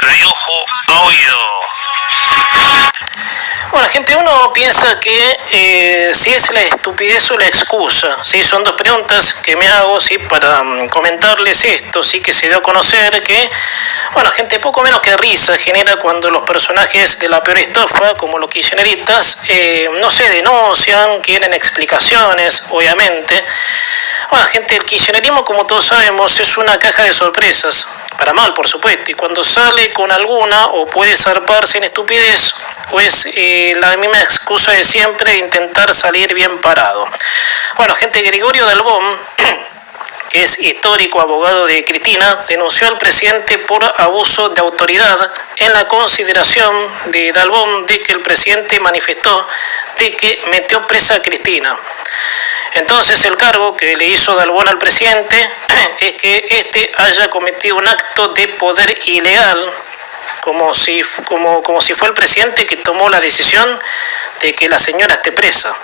de ojo a oído. Bueno, gente, uno piensa que si es la estupidez o la excusa, ¿sí? Son dos preguntas que me hago, ¿sí? Para comentarles esto, sí, que se dio a conocer que, bueno, gente, poco menos que risa genera cuando los personajes de la peor estofa, como los kirchneritas, no se denuncian, quieren explicaciones, obviamente. Bueno, gente, el kirchnerismo, como todos sabemos, es una caja de sorpresas, para mal, por supuesto, y cuando sale con alguna o puede zarparse en estupidez, pues la misma excusa de siempre de intentar salir bien parado. Bueno, gente, Gregorio Dalbón, que es histórico abogado de Cristina, denunció al presidente por abuso de autoridad en la consideración de Dalbón de que el presidente manifestó de que metió presa a Cristina. Entonces el cargo que le hizo Dalbón al presidente es que éste haya cometido un acto de poder ilegal, como si fue el presidente que tomó la decisión de que la señora esté presa.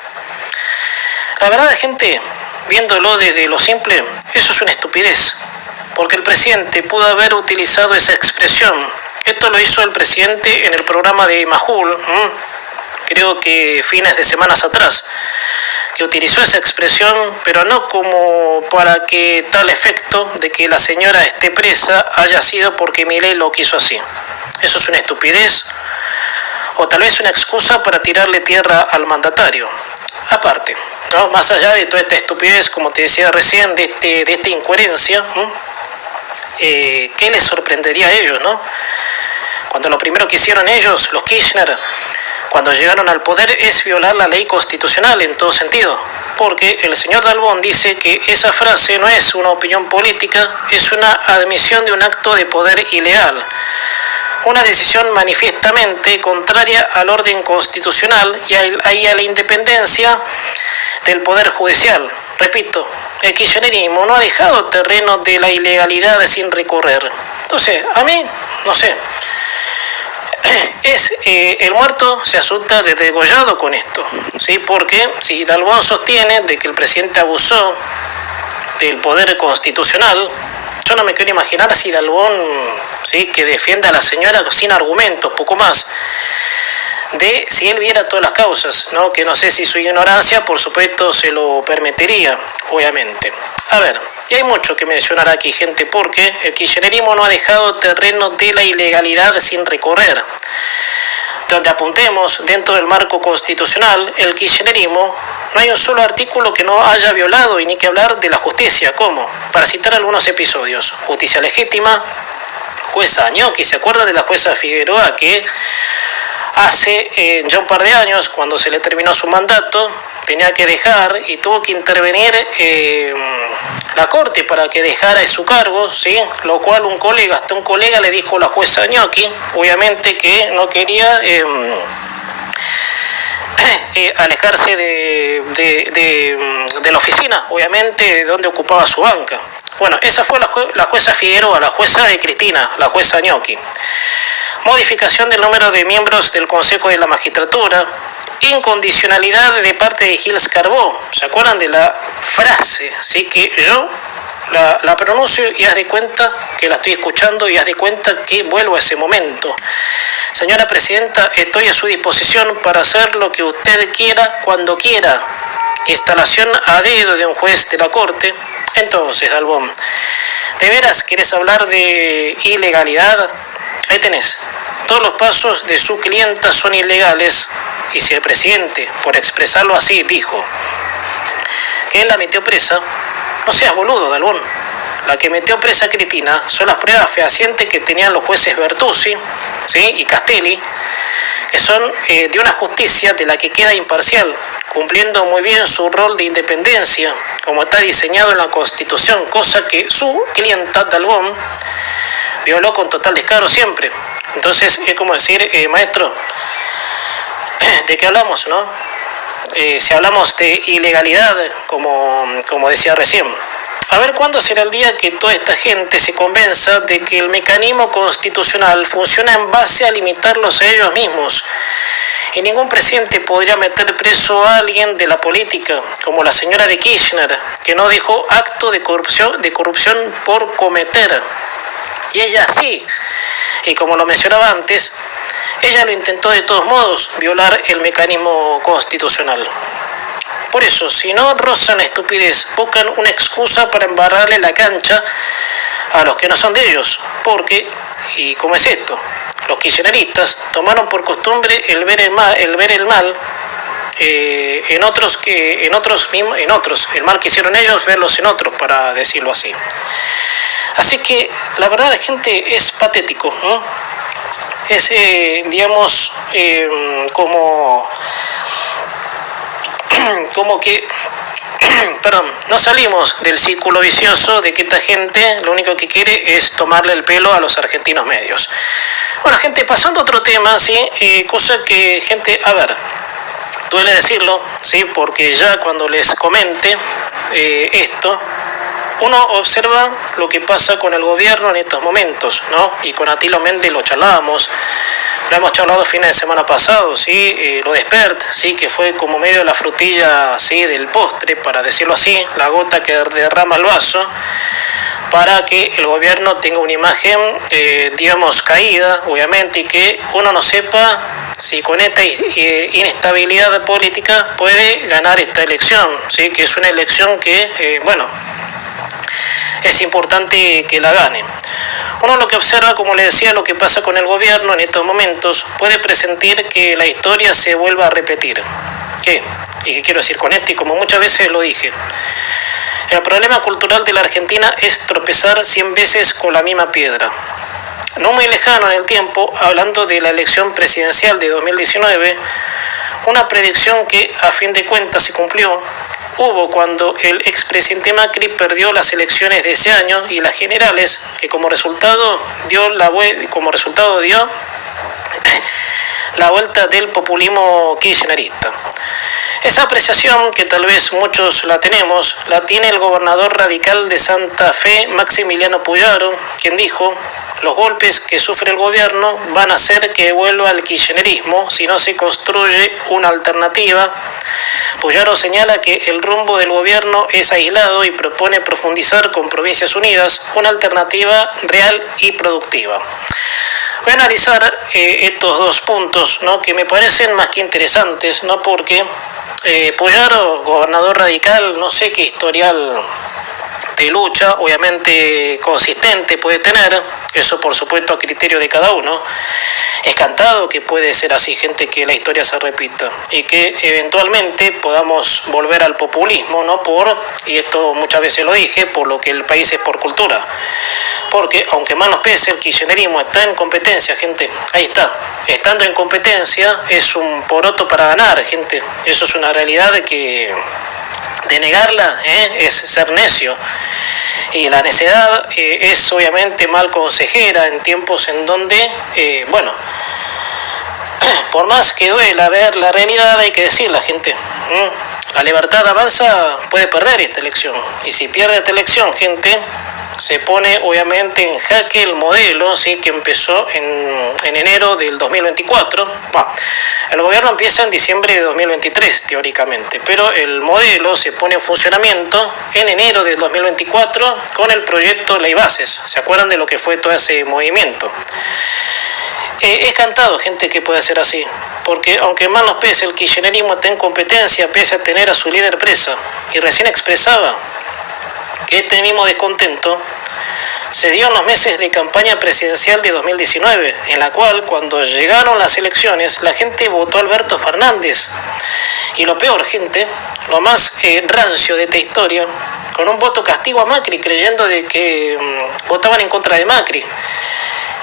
La verdad, gente, viéndolo desde lo simple, eso es una estupidez, porque el presidente pudo haber utilizado esa expresión. Esto lo hizo el presidente en el programa de Majul, creo que fines de semanas atrás, que utilizó esa expresión, pero no como para que tal efecto de que la señora esté presa haya sido porque Milei lo quiso así. Eso es una estupidez, o tal vez una excusa para tirarle tierra al mandatario. Aparte, ¿no? Más allá de toda esta estupidez, como te decía recién, de esta incoherencia, ¿qué les sorprendería a ellos, no? Cuando lo primero que hicieron ellos, los Kirchner, cuando llegaron al poder, es violar la ley constitucional en todo sentido, porque el señor Dalbón dice que esa frase no es una opinión política, es una admisión de un acto de poder ilegal, una decisión manifiestamente contraria al orden constitucional y a la independencia del Poder Judicial. Repito, el kirchnerismo no ha dejado terreno de la ilegalidad sin recorrer. Entonces, a mí, no sé, el muerto se asusta de degollado con esto, ¿sí? Porque si Dalbón sostiene de que el presidente abusó del poder constitucional, yo no me quiero imaginar si Dalbón, ¿sí?, que defienda a la señora sin argumentos, poco más, de si él viera todas las causas, ¿no? Que no sé si su ignorancia, por supuesto, se lo permitiría, obviamente. A ver, y hay mucho que mencionar aquí, gente, porque el kirchnerismo no ha dejado terreno de la ilegalidad sin recorrer. Donde apuntemos dentro del marco constitucional, el kirchnerismo, no hay un solo artículo que no haya violado, y ni que hablar de la justicia. ¿Cómo? Para citar algunos episodios: justicia legítima, jueza Ñoqui, ¿se acuerda de la jueza Figueroa que hace ya un par de años, cuando se le terminó su mandato, tenía que dejar y tuvo que intervenir la corte para que dejara su cargo, ¿sí? Lo cual hasta un colega le dijo a la jueza Ñoqui, obviamente, que no quería alejarse de la oficina, obviamente, de donde ocupaba su banca. Bueno, esa fue la jueza Figueroa, la jueza de Cristina, la jueza Ñoqui. Modificación del número de miembros del Consejo de la Magistratura, incondicionalidad de parte de Gils Carbó. ¿Se acuerdan de la frase? ¿Sí? Que yo la pronuncio y haz de cuenta que la estoy escuchando y haz de cuenta que vuelvo a ese momento. Señora Presidenta, estoy a su disposición para hacer lo que usted quiera, cuando quiera. Instalación a dedo de un juez de la Corte. Entonces, Dalbón, ¿de veras querés hablar de ilegalidad? Ahí tenés. Todos los pasos de su clienta son ilegales, y si el presidente, por expresarlo así, dijo que él la metió presa, no seas boludo, Dalbón. La que metió presa a Cristina son las pruebas fehacientes que tenían los jueces Bertuzzi, ¿sí?, y Castelli, que son de una justicia de la que queda imparcial, cumpliendo muy bien su rol de independencia, como está diseñado en la Constitución, cosa que su clienta, Dalbón, violó con total descaro siempre. Entonces es como decir, maestro, ¿de qué hablamos, no? Si hablamos de ilegalidad, como decía recién, a ver cuándo será el día que toda esta gente se convenza de que el mecanismo constitucional funciona en base a limitarlos a ellos mismos. Y ningún presidente podría meter preso a alguien de la política, como la señora de Kirchner, que no dejó acto de corrupción por cometer. Y ella sí, Y como lo mencionaba antes, ella lo intentó de todos modos, violar el mecanismo constitucional. Por eso, si no rozan estupidez, buscan una excusa para embarrarle la cancha a los que no son de ellos. Porque, ¿y cómo es esto? Los kirchneristas tomaron por costumbre el ver el mal en otros, el mal que hicieron ellos, verlos en otros, para decirlo así. Así que la verdad, gente, es patético, ¿no? Es, digamos, como que perdón, no salimos del círculo vicioso de que esta gente lo único que quiere es tomarle el pelo a los argentinos medios. Bueno, gente, pasando a otro tema, ¿sí? Cosa que, gente, a ver, duele decirlo, ¿sí? Porque ya cuando les comente esto, uno observa lo que pasa con el gobierno en estos momentos, ¿no? Y con Atilo Méndez lo charlábamos, lo hemos charlado fines de semana pasado, ¿sí? Lo de Spert, ¿sí? Que fue como medio la frutilla, ¿sí? Del postre, para decirlo así, la gota que derrama el vaso, para que el gobierno tenga una imagen, digamos, caída, obviamente, y que uno no sepa si con esta inestabilidad política puede ganar esta elección, ¿sí? Que es una elección que, es importante que la gane. Uno lo que observa, como le decía, lo que pasa con el gobierno en estos momentos, puede presentir que la historia se vuelva a repetir. ¿Qué? ¿Y qué quiero decir con esto? Y como muchas veces lo dije, el problema cultural de la Argentina es tropezar 100 veces con la misma piedra. No muy lejano en el tiempo, hablando de la elección presidencial de 2019, una predicción que a fin de cuentas se cumplió, hubo cuando el expresidente Macri perdió las elecciones de ese año y las generales, que como resultado dio la vuelta del populismo kirchnerista. Esa apreciación, que tal vez muchos la tenemos, la tiene el gobernador radical de Santa Fe, Maximiliano Puyaro, quien dijo: los golpes que sufre el gobierno van a hacer que vuelva al kirchnerismo si no se construye una alternativa. Puyaro señala que el rumbo del gobierno es aislado y propone profundizar con Provincias Unidas una alternativa real y productiva. Voy a analizar estos dos puntos, ¿no? Que me parecen más que interesantes, ¿no? Porque Puyaro, gobernador radical, no sé qué historial de lucha, obviamente consistente, puede tener, eso por supuesto a criterio de cada uno. Es cantado que puede ser así, gente, que la historia se repita y que eventualmente podamos volver al populismo, ¿no? Y esto muchas veces lo dije, por lo que el país es por cultura. Porque aunque más nos pese, el kirchnerismo está en competencia, gente. Ahí está. Estando en competencia es un poroto para ganar, gente. Eso es una realidad que de negarla es ser necio. Y la necedad es obviamente mal consejera en tiempos en donde, por más que duela ver la realidad, hay que decirla, gente. La libertad avanza puede perder esta elección. Y si pierde esta elección, gente, se pone obviamente en jaque el modelo, ¿sí? Que empezó en enero del 2024. El gobierno empieza en diciembre de 2023, teóricamente, pero el modelo se pone en funcionamiento en enero del 2024 con el proyecto Ley Bases. ¿Se acuerdan de lo que fue todo ese movimiento? Es cantado, gente, que puede ser así, porque aunque más nos pese, el kirchnerismo está en competencia pese a tener a su líder presa, y recién expresaba que este mismo descontento se dio en los meses de campaña presidencial de 2019, en la cual, cuando llegaron las elecciones, la gente votó a Alberto Fernández. Y lo peor, gente, lo más rancio de esta historia, con un voto castigo a Macri, creyendo de que votaban en contra de Macri.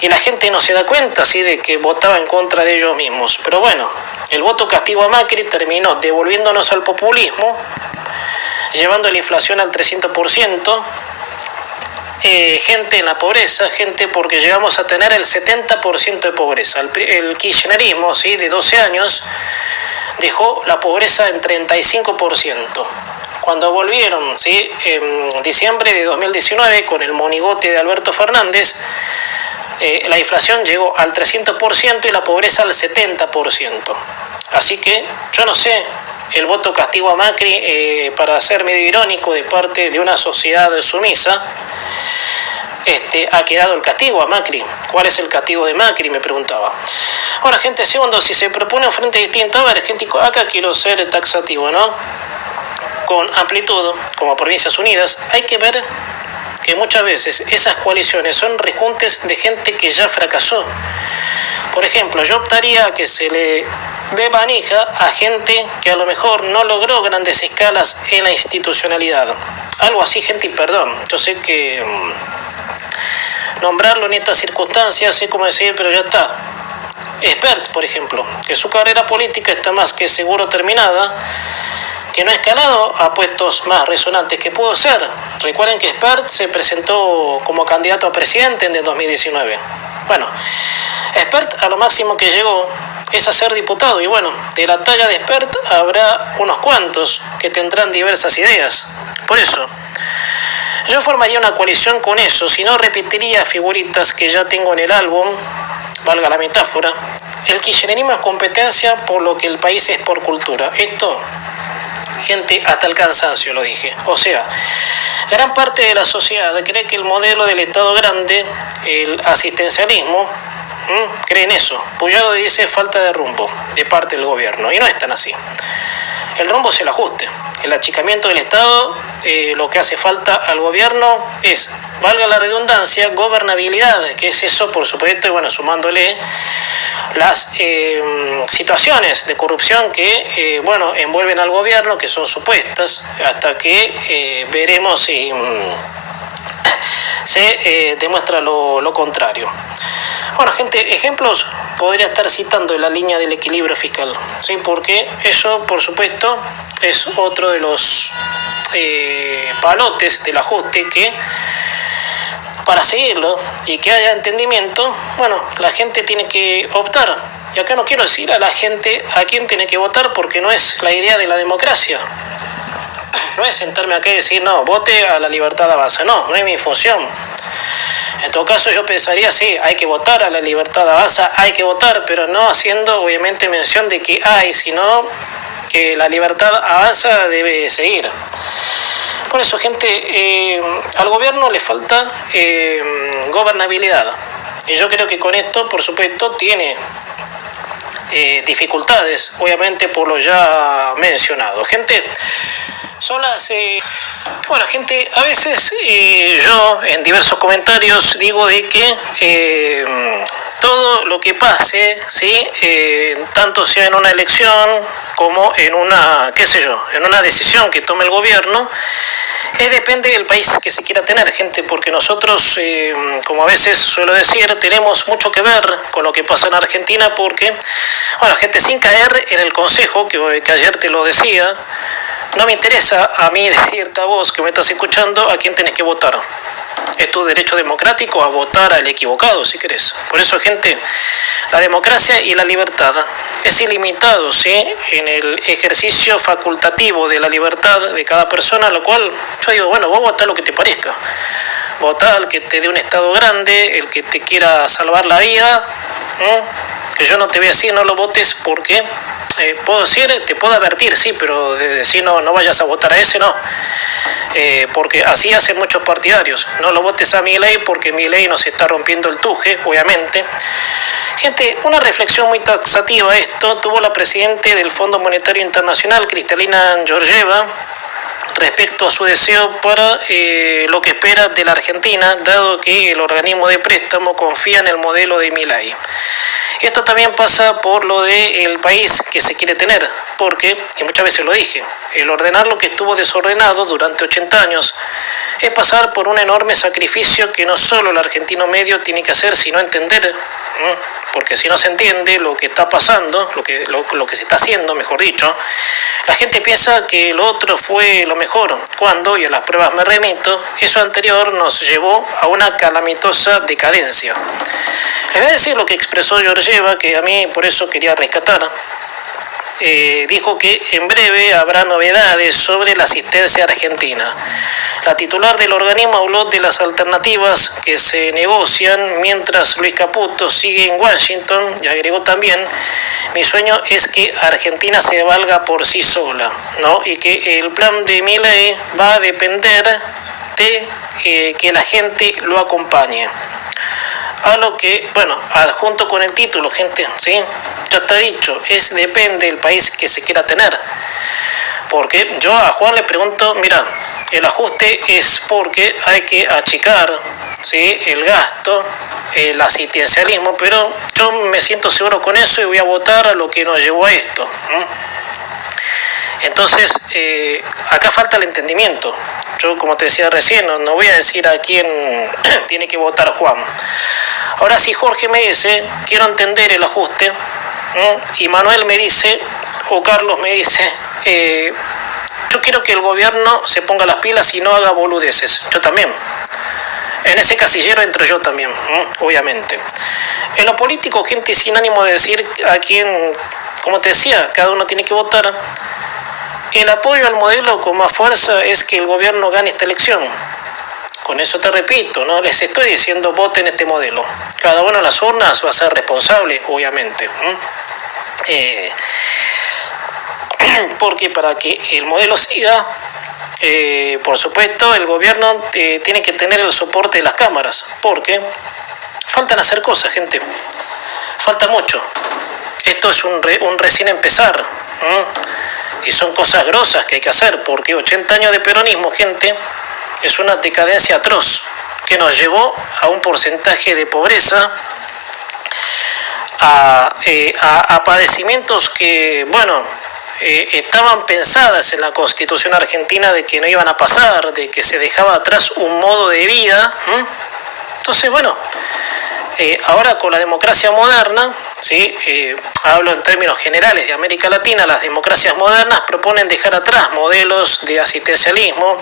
Y la gente no se da cuenta, ¿sí?, de que votaba en contra de ellos mismos. Pero bueno, el voto castigo a Macri terminó devolviéndonos al populismo, llevando la inflación al 300%, gente en la pobreza, gente, porque llegamos a tener el 70% de pobreza. El kirchnerismo, ¿sí?, de 12 años dejó la pobreza en 35%. Cuando volvieron, ¿sí?, en diciembre de 2019 con el monigote de Alberto Fernández, la inflación llegó al 300% y la pobreza al 70%. Así que yo no sé, el voto castigo a Macri, para ser medio irónico de parte de una sociedad sumisa, ha quedado el castigo a Macri. ¿Cuál es el castigo de Macri?, me preguntaba. Bueno, gente, segundo, si se propone un frente distinto, a ver, gente, acá quiero ser taxativo, ¿no? Con amplitud, como Provincias Unidas, hay que ver que muchas veces esas coaliciones son rejuntes de gente que ya fracasó. Por ejemplo, yo optaría a que se le dé manija a gente que a lo mejor no logró grandes escalas en la institucionalidad. Algo así, gente, y perdón, yo sé que nombrarlo en estas circunstancias es como decir, pero ya está. Espert, por ejemplo, que su carrera política está más que seguro terminada, que no ha escalado a puestos más resonantes que pudo ser. Recuerden que Espert se presentó como candidato a presidente en el 2019. Bueno, Espert a lo máximo que llegó es a ser diputado, y bueno, de la talla de Espert habrá unos cuantos que tendrán diversas ideas. Por eso, yo formaría una coalición con eso, si no repetiría figuritas que ya tengo en el álbum, valga la metáfora. El kirchnerismo es competencia por lo que el país es por cultura. Esto, gente, hasta el cansancio lo dije. O sea, gran parte de la sociedad cree que el modelo del Estado grande, el asistencialismo, cree en eso. Puyaro dice falta de rumbo de parte del gobierno, y no es tan así. El rumbo es el ajuste. El achicamiento del Estado, lo que hace falta al gobierno es, valga la redundancia, gobernabilidad, que es eso, por supuesto, y bueno, sumándole las situaciones de corrupción que, bueno, envuelven al gobierno, que son supuestas, hasta que veremos si se demuestra lo contrario. Bueno, gente, ejemplos podría estar citando en la línea del equilibrio fiscal, ¿sí? Porque eso, por supuesto, es otro de los palotes del ajuste que, para seguirlo y que haya entendimiento, bueno, la gente tiene que optar. Y acá no quiero decir a la gente a quién tiene que votar, porque no es la idea de la democracia. No es sentarme acá y decir, no, vote a la Libertad Avanza. No, no es mi función. En todo caso, yo pensaría, sí, hay que votar a la Libertad Avanza, hay que votar, pero no haciendo obviamente mención de que hay, sino que la Libertad Avanza debe seguir. Por eso, gente, al gobierno le falta gobernabilidad. Y yo creo que con esto, por supuesto, tiene dificultades, obviamente por lo ya mencionado. Gente, son las... Bueno, gente, a veces yo en diversos comentarios digo de que todo lo que pase, ¿sí? Tanto sea en una elección como en una, qué sé yo, en una decisión que tome el gobierno, depende del país que se quiera tener, gente, porque nosotros, como a veces suelo decir, tenemos mucho que ver con lo que pasa en Argentina, porque, bueno, gente, sin caer en el consejo, que ayer te lo decía, no me interesa a mí decirte a vos que me estás escuchando a quién tenés que votar. Es tu derecho democrático a votar al equivocado, si querés. Por eso, gente, la democracia y la libertad es ilimitado, ¿sí? En el ejercicio facultativo de la libertad de cada persona, lo cual yo digo, bueno, vos votá lo que te parezca. Votá al que te dé un Estado grande, el que te quiera salvar la vida, que yo no te voy a decir no lo votes porque... puedo decir, te puedo advertir, sí, pero de decir no vayas a votar a ese, no. Porque así hacen muchos partidarios. No lo votes a Milei porque Milei nos está rompiendo el tuje, obviamente. Gente, una reflexión muy taxativa a esto tuvo la presidenta del Fondo Monetario Internacional, Kristalina Georgieva, respecto a su deseo para lo que espera de la Argentina, dado que el organismo de préstamo confía en el modelo de Milei. Esto también pasa por lo del país que se quiere tener, porque, y muchas veces lo dije, el ordenar lo que estuvo desordenado durante 80 años es pasar por un enorme sacrificio que no solo el argentino medio tiene que hacer, sino entender, porque si no se entiende lo que está pasando, lo que se está haciendo, mejor dicho, la gente piensa que lo otro fue lo mejor, cuando, y a las pruebas me remito, eso anterior nos llevó a una calamitosa decadencia. Les voy a decir lo que expresó Georgieva, que a mí por eso quería rescatar. Dijo que en breve habrá novedades sobre la asistencia argentina. La titular del organismo habló de las alternativas que se negocian mientras Luis Caputo sigue en Washington, y agregó también: mi sueño es que Argentina se valga por sí sola, ¿no? Y que el plan de Milei va a depender de que la gente lo acompañe. A lo que, bueno, junto con el título, gente, ¿sí? Ya está dicho, depende del país que se quiera tener. Porque yo a Juan le pregunto, mira, el ajuste es porque hay que achicar, ¿sí?, el gasto, el asistencialismo, pero yo me siento seguro con eso y voy a votar a lo que nos llevó a esto. Entonces, acá falta el entendimiento. Yo, como te decía recién, no voy a decir a quién tiene que votar Juan. Ahora, si Jorge me dice, quiero entender el ajuste, y Manuel me dice, o Carlos me dice, yo quiero que el gobierno se ponga las pilas y no haga boludeces. Yo también. En ese casillero entro yo también, obviamente. En lo político, gente, sin ánimo de decir a quién, como te decía, cada uno tiene que votar. El apoyo al modelo con más fuerza es que el gobierno gane esta elección. Con eso te repito, no les estoy diciendo voten este modelo. Cada uno en las urnas va a ser responsable, obviamente. Porque para que el modelo siga, por supuesto, el gobierno tiene que tener el soporte de las cámaras, porque faltan hacer cosas, gente. Falta mucho. Esto es un recién empezar. Y son cosas grosas que hay que hacer, porque 80 años de peronismo, gente, es una decadencia atroz que nos llevó a un porcentaje de pobreza, a padecimientos que, bueno, estaban pensadas en la Constitución argentina de que no iban a pasar, de que se dejaba atrás un modo de vida. Entonces, bueno, ahora con la democracia moderna, ¿sí? Hablo en términos generales de América Latina, las democracias modernas proponen dejar atrás modelos de asistencialismo,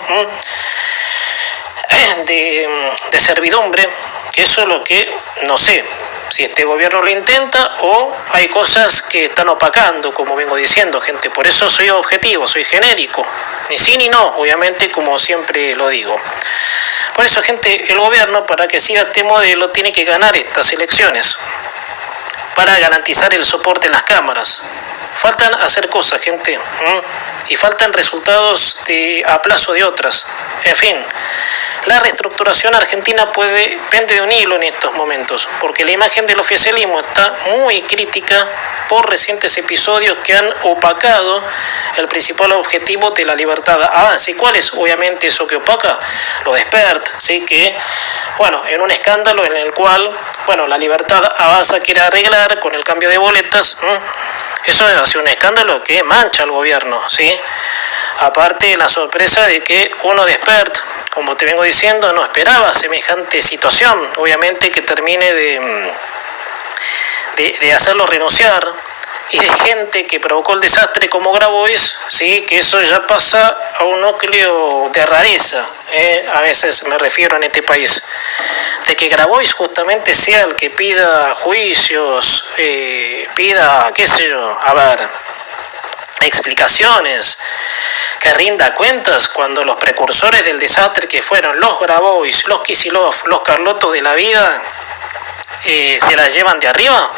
de servidumbre, que eso es lo que, no sé, si este gobierno lo intenta o hay cosas que están opacando, como vengo diciendo, gente. Por eso soy objetivo, soy genérico, ni sí ni no, obviamente, como siempre lo digo. Por eso, gente, el gobierno, para que siga este modelo, tiene que ganar estas elecciones para garantizar el soporte en las cámaras. Faltan hacer cosas, gente, y faltan resultados a plazo de otras. En fin, la reestructuración argentina pende de un hilo en estos momentos, porque la imagen del oficialismo está muy crítica por recientes episodios que han opacado el principal objetivo de la libertad avance. ¿Cuál es? Obviamente eso que opaca, lo de Spert, ¿sí? Que, bueno, en un escándalo en el cual, bueno, la libertad avanza quiere arreglar con el cambio de boletas, eso hace un escándalo que mancha al gobierno, ¿sí? Aparte, la sorpresa de que uno de Spert, como te vengo diciendo, no esperaba semejante situación, obviamente, que termine de hacerlo renunciar, y de gente que provocó el desastre como Grabois, ¿sí? Que eso ya pasa a un núcleo de rareza, a veces me refiero en este país, de que Grabois justamente sea el que pida juicios, pida, qué sé yo, a ver, explicaciones, que rinda cuentas, cuando los precursores del desastre, que fueron los Grabois, los Kicillof, los Carlotto de la vida, se la llevan de arriba.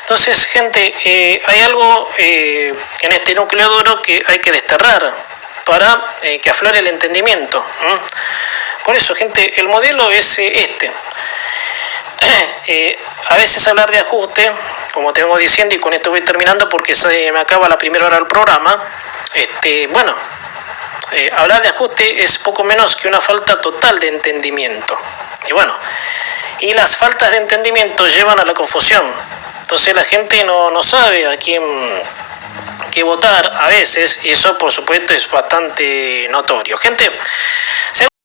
Entonces, gente, hay algo en este núcleo duro que hay que desterrar para que aflore el entendimiento. Por eso, gente, el modelo es este. A veces hablar de ajuste, como te vengo diciendo, y con esto voy terminando porque se me acaba la primera hora del programa, bueno, hablar de ajuste es poco menos que una falta total de entendimiento. Y bueno, y las faltas de entendimiento llevan a la confusión. Entonces la gente no sabe a quién que votar a veces, y eso por supuesto es bastante notorio. Gente,